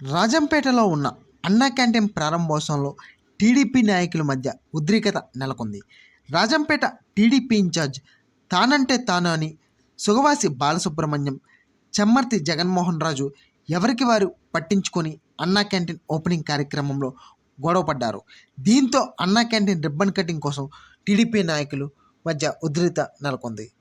రాజంపేటలో ఉన్న అన్నా canteen ప్రారంభోత్సవంలో TDP నాయకుల మధ్య ఉద్రిక్తత నెలకొంది. రాజంపేట టీడీపీ ఇన్ఛార్జ్ తానంటే తాను అని సుగవాసి బాలసుబ్రహ్మణ్యం చెమ్మర్తి జగన్మోహన్ రాజు ఎవరికి వారు పట్టించుకొని అన్నా క్యాంటీన్ ఓపెనింగ్ కార్యక్రమంలో గొడవపడ్డారు దీంతో అన్నా క్యాంటీన్ రిబ్బన్ కటింగ్ కోసం టీడీపీ నాయకులు మధ్య ఉద్రిక్త నెలకొంది.